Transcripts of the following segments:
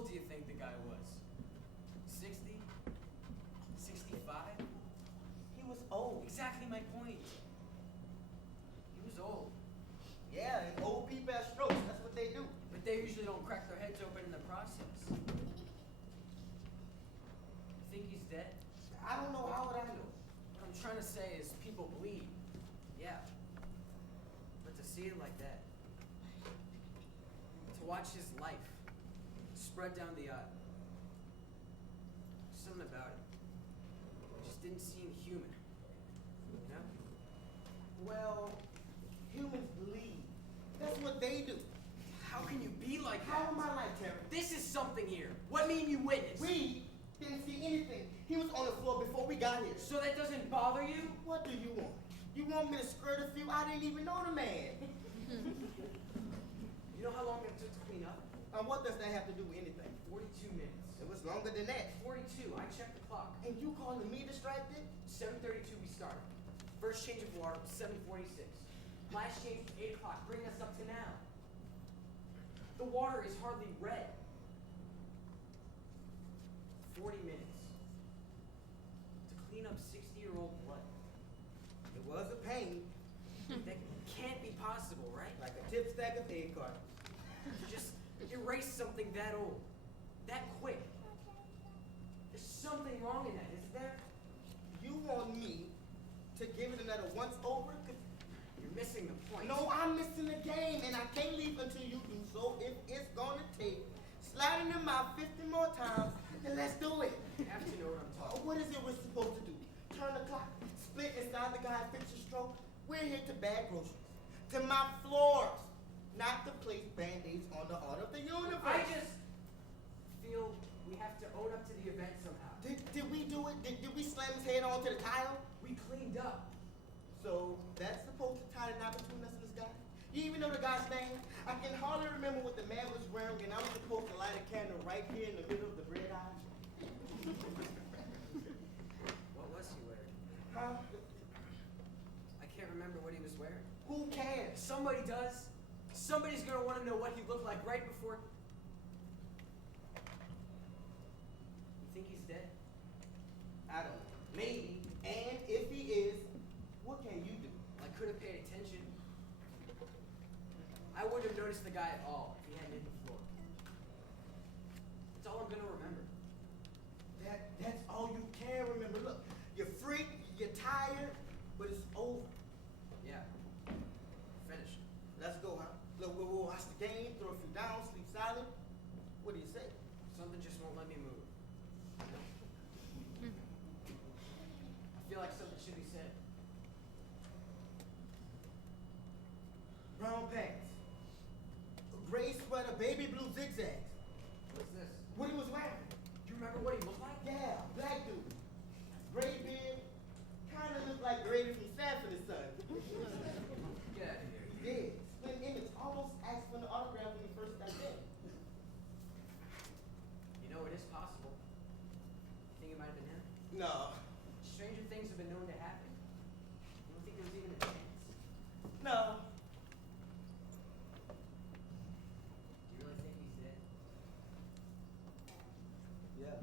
old do you think the guy was? 60? 65? He was old. Exactly my point. He was old. Yeah, and old people have strokes. That's what they do. But they usually don't crack their heads open in the process. You think he's dead? I don't know. How would I know? What I'm trying to say is people bleed. Yeah. But to see it like that, to watch his life spread down the aisle, something about it. It just didn't seem human. You know? Well, humans bleed. That's what they do. How can you be like that? How am I like Terry? This is something here. What mean you witnessed? We didn't see anything. He was on the floor before we got here. So that doesn't bother you? What do you want? You want me to skirt a few? I didn't even know the man. You know how long it took to clean up? And what does that have to do with anything? 42 minutes. It was longer than that. 42. I checked the clock. And you calling me distracted? 7:32 we started. First change of water, 7:46. Last change, 8 o'clock. Bring us up to now. The water is hardly red. 40 minutes. To clean up 60-year-old blood. It was a pain. That can't be possible, right? Like a tip stack of egg cartons. To just erase something that old, that quick. There's something wrong in that, isn't there? You want me to give it another once over? 'Cause You're missing the point. no, I'm missing the game, and I can't leave until you do so. If it's gonna take sliding them out 50 more times, then let's do it. You have to know what I'm talking about. What is it we're supposed to do? Turn the clock, split inside the guy, fix your stroke? We're here to bag groceries, to mop floors, not to place band-aids on the heart of the universe. I just feel we have to own up to the event somehow. Did we do it? Did we slam his head onto the tile? We cleaned up. So that's supposed to tie the knot between us and this guy? You even know the guy's name? I can hardly remember what the man was wearing, and I was supposed to light a candle right here in the middle of the red eye. What was he wearing? Huh? I can't remember what he was wearing. Who cares? Somebody does. Somebody's gonna want to know what he looked like right before. You think he's dead? I don't know. Maybe. And if he is, what can you do? I could have paid attention. I wouldn't have noticed the guy at all if he hadn't hit the floor. That's all I'm gonna remember. That's all you can remember. Look, you're freaked, you're tired, but it's over. Yeah. Finished. Let's go, huh? Look, we'll watch the game, throw a few down, sleep silent. What do you say? Something just won't let me move. You know? I feel like something should be said. Brown pants, a gray sweater, baby blue zigzags. What's this? What he was wearing? Do you remember what he looked like? Yeah, black dude. Gray beard, kind of looked like Grady from Sanford and Son. Get out of here. He did. Split image, almost asked for an autograph when he first got in. You know, it is possible. Think it might have been him? No. Stranger things have been known to happen. You don't think there was even a chance? No. Do you really think he's dead? Yeah.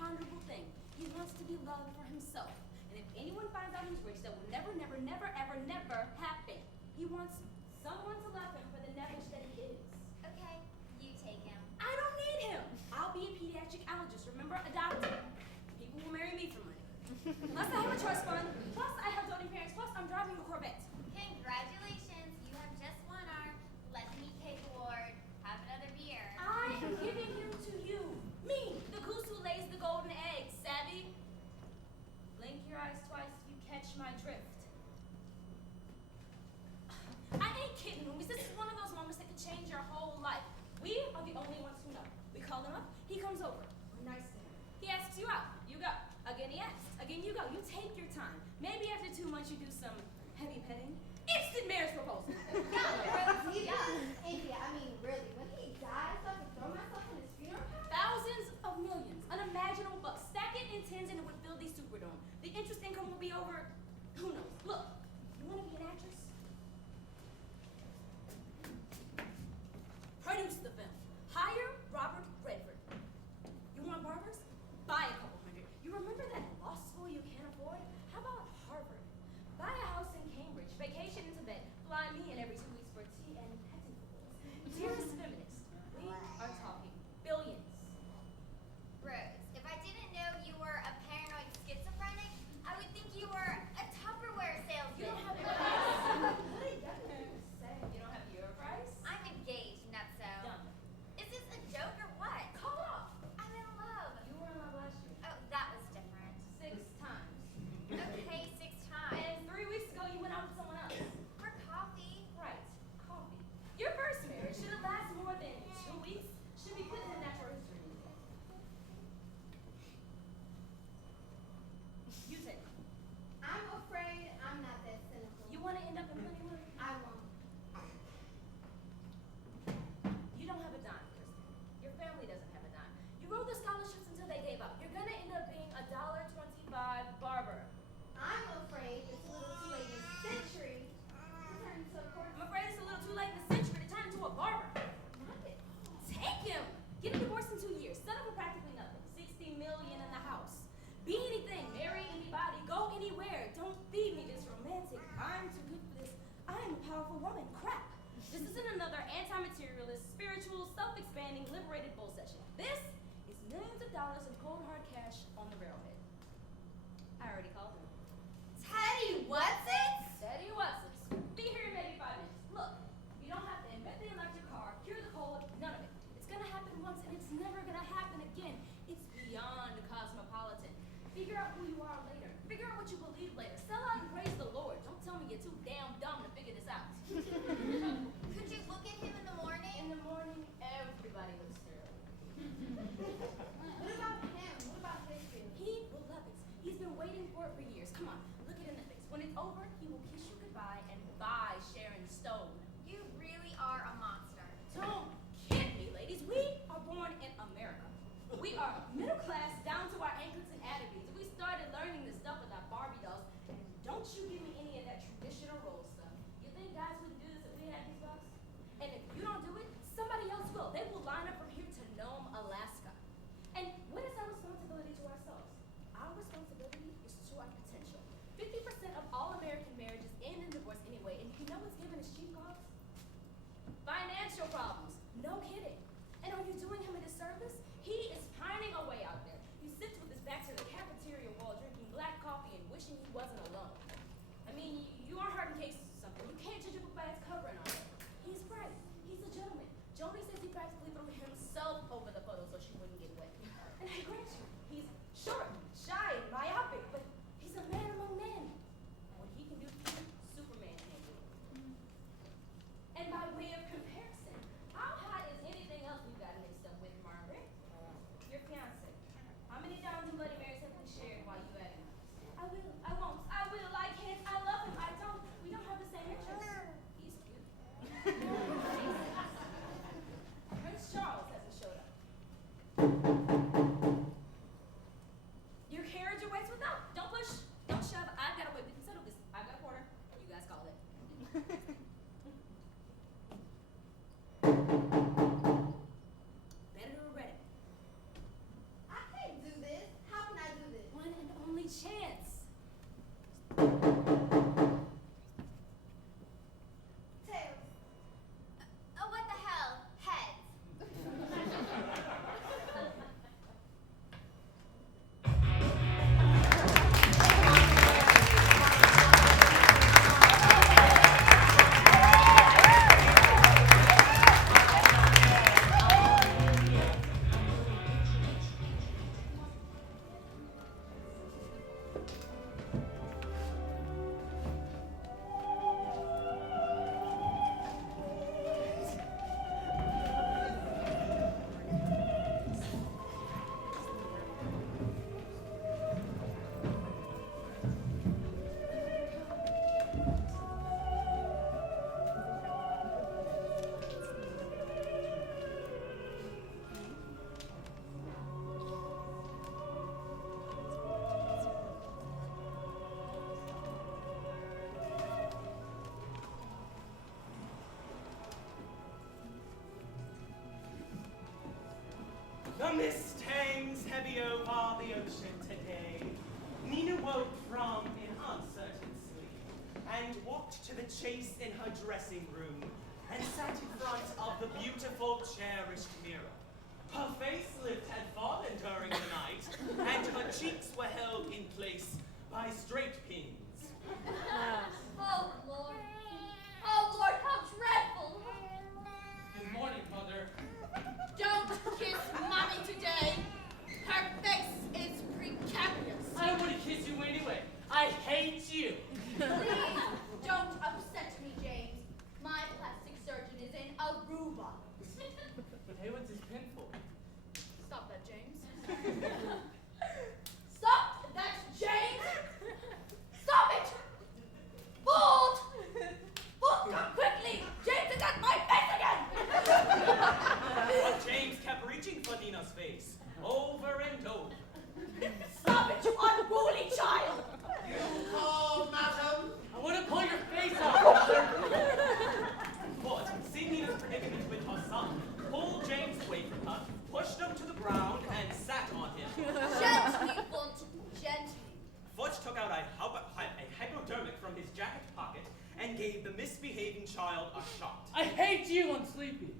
imponderable thing. He wants to be loved for himself. And if anyone finds out he's rich, that will never, never, never, ever, never happen. He wants someone to love him for the nevish that he is. Okay, you take him. I don't need him. I'll be a pediatric allergist. Remember, adopted. People will marry me for money. Plus, I have a trust fund. Plus, I have doting parents. Plus, I'm driving a Corvette. Congratulations, you have just won our Let Me Cake Award. Have another beer. I am giving him to you. Me, the goose who lays the golden eggs, savvy? Blink your eyes twice if you catch my drift. I ain't kidding, Loomis. This is one of those moments that could change your whole life. We are the only ones who know. We call him up, he comes over. We're nice to him. He asks you out. You go. Again, he asks. Again, you go. You take your time. Maybe after 2 months, you do some heavy petting. Instant marriage proposal. India, I mean, really, when he dies, so I can throw myself in his funeral pyre? Thousands of millions, unimaginable bucks. Stack it in tens and it would fill the Superdome. The interest income will be over, who knows? Look, you want to be an actress? Produce the film. Hire Robert Redford. You want barbers? Buy a couple hundred. You remember that law school you can't afford? How about Harvard? Buy a house in Cambridge. Vacation in Tibet. Fly me in every 2 weeks for tea and petting pools. Dearest feminist, we are talking billions. Rose, if I didn't know you were a paranoid schizophrenic, I would think you were a Tupperware You salesman. don't have your price. What are you saying? You don't have your price? I'm engaged, nutso. Done. Is this a joke or what? Call it off. I'm in love. You were in love last year. Oh, that was different. 6 times. Okay, 6 times. And 3 weeks ago, you went out with someone else. For coffee. Right. Coffee. Your first marriage should have lasted more than 2 weeks. Should be put in the natural history museum. You take it. I'm afraid I'm not that cynical. You want to end up in Hollywood? I won't. You don't have a dime, Kristen. Your family doesn't have a dime. You wrote the scholarships until they gave up. You're gonna end up being a $1.25 barber. I'm afraid it's a little too late in the century to turn into a court. I'm afraid it's a little too late in the century to turn into a barber. Take him. Get a divorce in 2 years. Settle for practically nothing. 60 million in the house. Be anything. Marry anybody. Go anywhere. Don't feed me this romantic. I'm too good for this. I am a powerful woman. Crap. This isn't another anti-materialist, spiritual, self-expanding, liberated bull session. This is millions of dollars in cold hard cash on the railhead. I already called him. Teddy, what's it? Steady Watsons. Be here in maybe 5 minutes. Look, you don't have to invent the electric car, cure the cold, none of it. It's gonna happen once and it's never gonna happen again. It's beyond cosmopolitan. Figure out who you are later. Figure out what you believe later. Sell out and praise the Lord. Don't tell me you're too damn dumb to figure this out. Could you look at him in the morning? In the morning, everybody looks terrible. What about him? What about his feelings? He will love it. He's been waiting for it for years. Come on, look it in the face. When it's over, he will kiss you goodbye and buy Sharon Stone. You really are a monster. Don't kid me, ladies. We are born in America. We are middle class down to our anklets and attities. If we started learning this stuff with our Barbie dolls, and don't you give me any of that traditional role stuff. You think guys wouldn't do this if we had these bucks? And if you don't do it, somebody else will. They will line up from here to Nome, Alaska. And what is our responsibility to ourselves? Our responsibility is to our potential. 50% of all American marriages end in divorce anyway, and you know what's given as cheap costs? Financial problems. No kidding. And are you doing him a disservice? He is pining away out there. He sits with his back chaste in her dressing room and sat in front of the beautiful, cherished mirror. Her facelift had fallen during the night, and her cheeks were held in place by straight pins. Oh, Lord. Oh, Lord, how dreadful. Good morning, Mother. Don't kiss Mommy today. Her face is precarious. I don't want to kiss you anyway. I hate you. Please don't upset me, James. My plastic surgeon is in Aruba. But hey, what's this pin for? Stop that, James. Stop that, James! Stop it! Bolt! Bolt, come quickly! James is at my face again! But James kept reaching for Nina's face, over and over. Stop it, you unruly child! You called, madam? I want to pull your face off, Mother. But, seeing Nina's predicament with her son, pulled James away from her, pushed him to the ground, and sat on him. Gently, Bolt, gently. Fudge took out a hypodermic from his jacket pocket and gave the misbehaving child a shot. I hate you, I'm sleepy.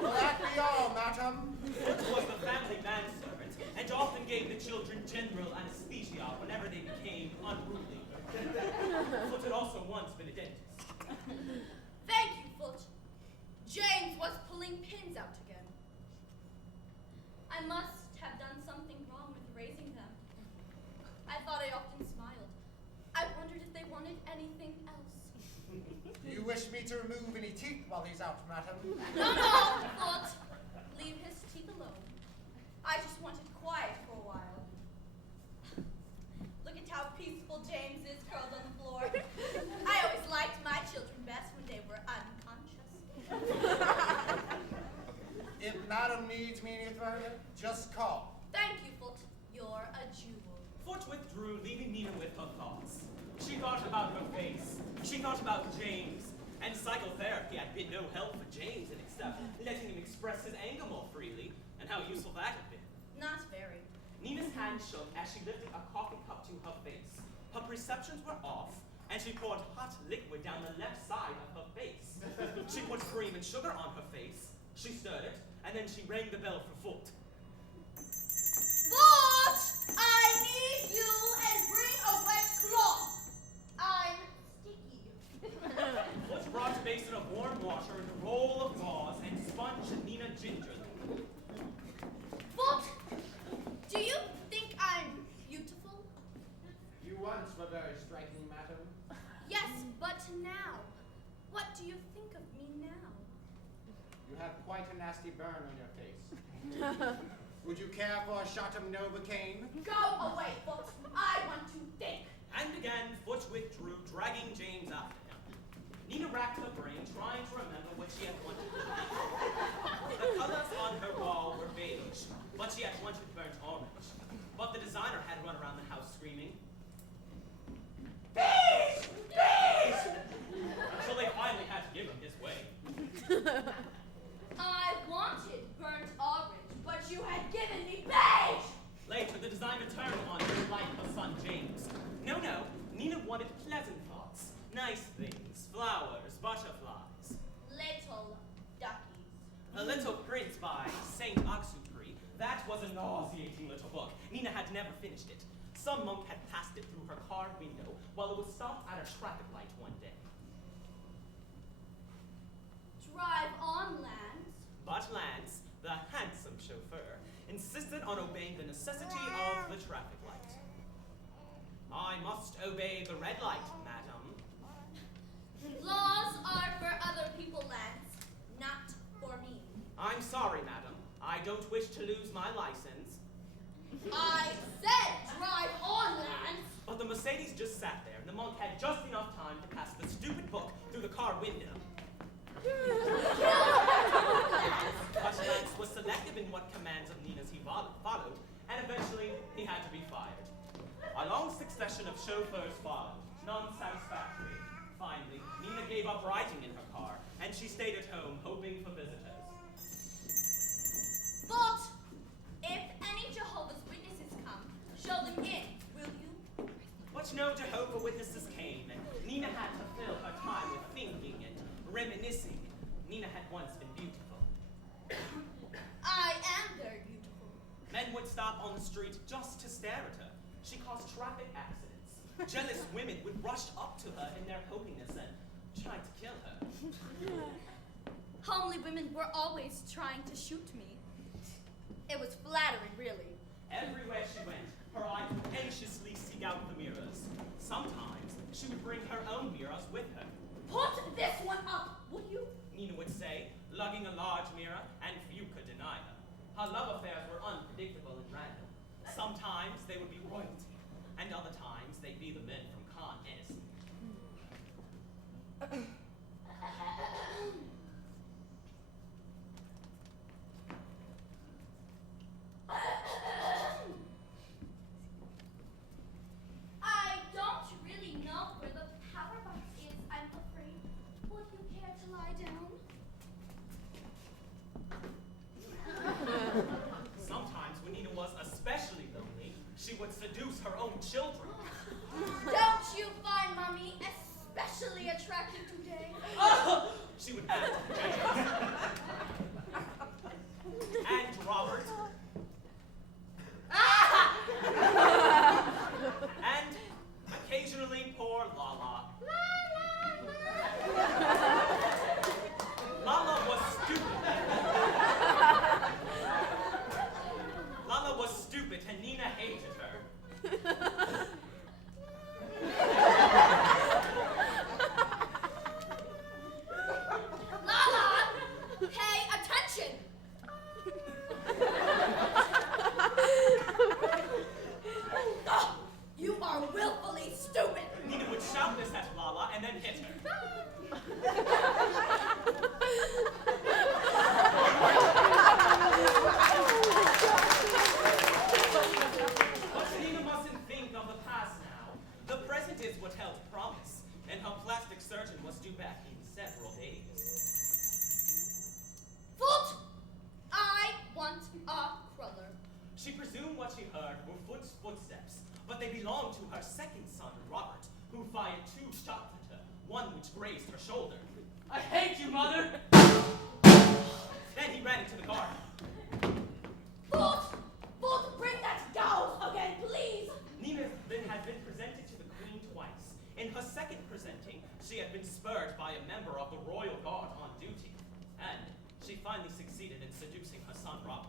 Will that be all, madam? Fudge was the family manservant and often gave the children general anesthesia whenever they became unruly. Fudge had also once been a dentist. Thank you, Foot. James was pulling pins out again. I must have done something wrong with raising them. I thought I often smiled. I wondered if they wanted anything else. Do you wish me to remove any teeth while he's out, madam? No, Foot. Leave his teeth alone. I just wanted quiet for a while. Look at how peaceful James is curled on the floor. I always liked my children best when they were unconscious. If madam needs me any further, just call. Thank you, Foot. You're a jewel. Fudge withdrew, leaving Nina with her thoughts. She thought about her face. She thought about James. And psychotherapy had been no help for James except letting him express his anger more freely, and how useful that had been. Not very. Nina's hand shook as she lifted a coffee cup to her face. Her perceptions were off, and she poured hot liquid down the left side of her face. She put cream and sugar on her face. She stirred it, and then she rang the bell for Foot. Foot! I need you and bring a wet cloth. I'm sticky. Foot brought a basin of warm water and a roll of gauze and sponged Nina gingerly. Foot! Do you think I'm beautiful? You once were very striking, madam. Yes, but now. What do you think of me now? You have quite a nasty burn on your face. Would you care for a shot of Novocaine? Go away, Foot. I want to think. And again, Foot withdrew, dragging James after him. Nina racked her brain, trying to remember what she had wanted to be. The colors on her wall were beige, but she had wanted burnt orange. But the designer had run around the house screaming, "Beige! Beige!" Until they finally had to give him his way. I wanted burnt orange, but you had given me beige! Later, the designer turned on her like her son James. No, Nina wanted pleasant thoughts, nice things, flowers, butterflies. Little duckies. A Little Prince by Saint Exupéry. That was a nauseating little book. Nina had never finished it. Some monk had passed it through her car window while it was stopped at a traffic light one day. Drive on, Lance. But Lance, the handsome chauffeur, insisted on obeying the necessity of the traffic light. I must obey the red light, madam. Laws are for other people, Lance, not for me. I'm sorry, madam. I don't wish to lose my license. I said drive on, Lance. But the Mercedes just sat there, and the monk had just enough time to pass the stupid book through the car window. But Lance was selective in what commands of Nina's he followed, and eventually he had to be fired. A long succession of chauffeurs followed, none satisfactory. Finally, Nina gave up riding in her car, and she stayed at home hoping for visitors. But if any Jehovah's Witnesses come, show them in, will you? But up on the street just to stare at her. She caused traffic accidents. Jealous women would rush up to her in their hokiness and try to kill her. Homely women were always trying to shoot me. It was flattering, really. Everywhere she went, her eyes would anxiously seek out the mirrors. Sometimes she would bring her own mirrors with her. Put this one up, would you? Nina would say, lugging a large mirror, and few could deny her. Her love affairs were unpredictable and random. Sometimes they would be royalty, and other times they'd be the men from Con Edison. I don't really know where the power box is, I'm afraid. Would you care to lie down? Sometimes when Nina was especially lonely, she would seduce her own children. Don't you find Mommy especially attractive today? She would act generous. And Robert. And occasionally poor Lala. Lala was stupid. Lala was stupid and Nina hated her. Lala, pay attention. Oh, you are willfully stupid. Nina would shout this at Lala and then hit her. But Nina mustn't think of the past now. The present is what held promise, and her plastic surgeon was due back in several days. Foot, I want a cruller. She presumed what she heard were Foot's footsteps, but they belonged to her second son, Robert, who fired 2 shots at her, one which grazed her shoulder. I hate you, Mother! Then he ran into the garden. Foot, bring that gauze again, please. Nina had been presented to the Queen twice. In her second presenting, she had been spurred by a member of the Royal Guard on duty, and she finally succeeded in seducing her son, Robert.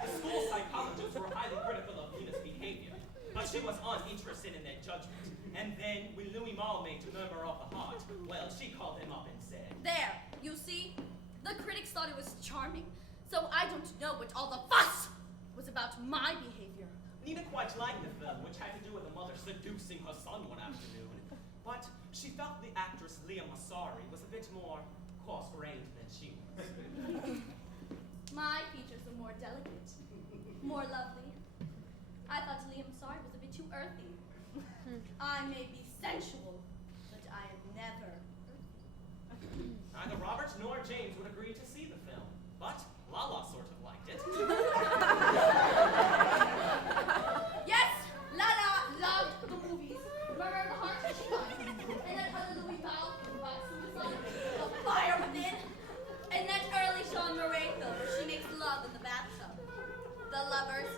The school psychologists were highly critical of Nina's behavior, but she was uninterested in their judgment. And then, when Louis Malle made a murmur of the heart, well, she called him up and said, There, you see? The critics thought it was charming, so I don't know what all the fuss was about my behavior. Nina quite liked the film, which had to do with a mother seducing her son one afternoon. But she felt the actress Leah Massari was a bit more coarse-grained than she was. My features are more delicate, more lovely. I thought Liam Massari was a bit too earthy. I may be sensual, but I am never earthy. Neither Robert nor James would agree to see the film, but Lala sort of liked it. Yes, Lala loved the movies. Murder of the Heart, she liked. And that other Louis Malle about suicide, The Fire Within. And that early Sean Murray film where she makes love in the bathtub. The Lovers,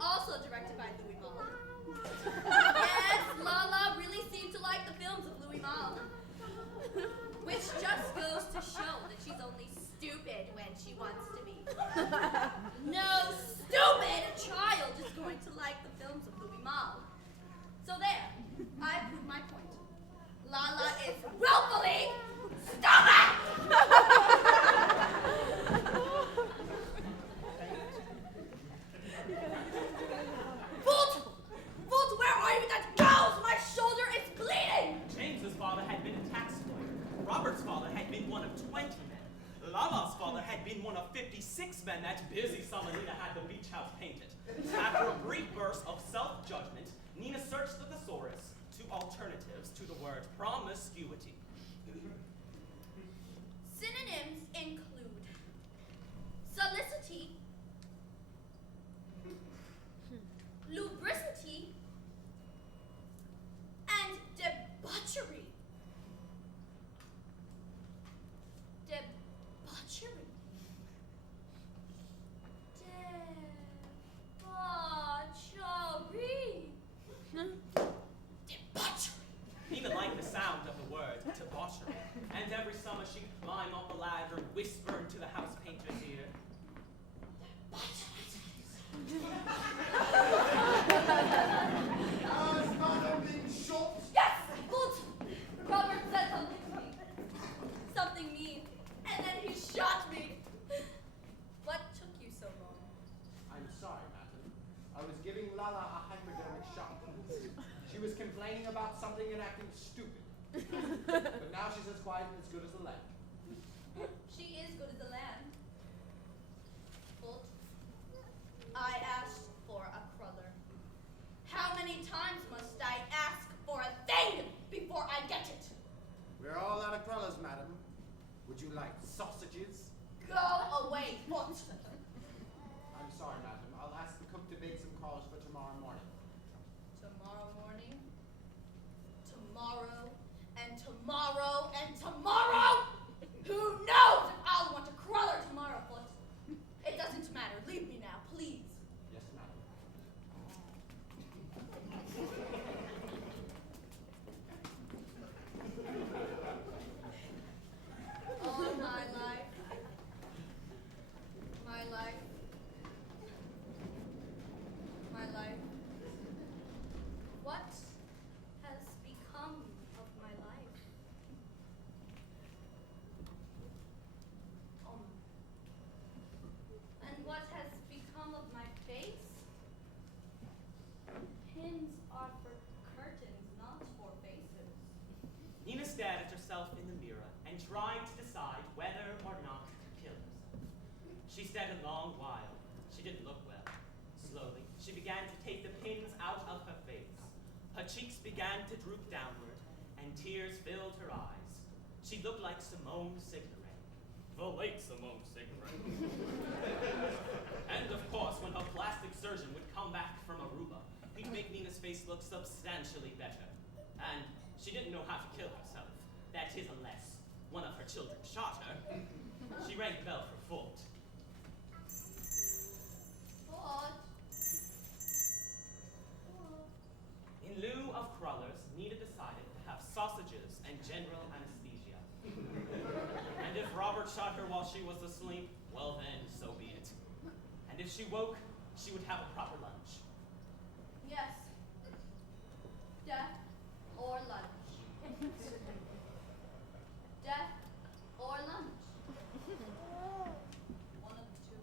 also directed by Louis Malle. Yes, Lala really seemed to like the films of Louis Malle. Which just goes to show that she's only stupid when she wants to be. No stupid child is going to like the films of Louis Malle. So there, I proved my point. Lala is willfully stupid! Foot, where are you with that gauze? My shoulder is bleeding! James's father had been a tax lawyer. Robert's father had been one of 20 men. Lala's father had been one of 56 men that busy summer Nina had the beach house painted. After a brief burst of self-judgment, Nina searched the thesaurus to alternatives to the word promiscuity. Synonyms include solicity, whisper into the house painter's ear. Has madam been shot? Yes, but Robert said something to me. Something mean. And then he shot me. What took you so long? I'm sorry, madam. I was giving Lala a hypodermic shot. She was complaining about something and acting stupid. But now she's as quiet and as good as the lamb. She is good as a lamb. But I asked for a cruller. How many times must I ask for a thing before I get it? We're all out of crullers, madam. Would you like sausages? Go away, foot. I'm sorry, madam. I'll ask the cook to bake some collars for tomorrow morning. Tomorrow morning, tomorrow, and tomorrow, and tomorrow? Who knows if I'll want a cruller tomorrow, foot? It doesn't matter. Leave me now, please. Yes, madam. All my life, my life, my life. What has become of my life? And what has become of my face? Pins are for curtains, not for faces. Nina stared at herself in the mirror and tried to decide whether or not to kill herself. She stared a long while. She didn't look well. Slowly, she began to take the pins out of her face. Her cheeks began to droop downward, and tears filled her eyes. She looked like Simone Signoret, the late Simone Signoret. And of course, when her plastic surgeon would come back from Aruba, he'd make Nina's face look substantially better. And she didn't know how to kill herself. That is, unless one of her children shot her. She rang the bell for Fort. What? In lieu of crullers, Nina decided to have sausages and general anesthesia. And if Robert shot her while she was asleep, well then, so be it. And if she woke, she would have a proper lunch. Yes. Death or lunch. Death or lunch. One of the two.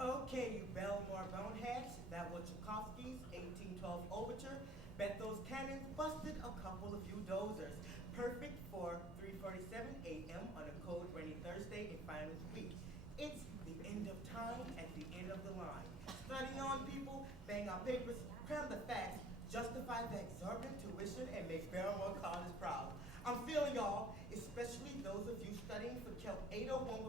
Okay, you Belmore boneheads, that was Tchaikovsky's 1812 overture. Bet those cannons busted a couple of you dozers. Perfect for 3:47 a.m. on a cold rainy Thursday in finals week. It's the end of time at the end of the line. Study on, people, bang our papers, cram the facts, justify the exorbitant tuition, and make Belmore College proud. I'm feeling y'all, especially those of you studying for Kelp 801 with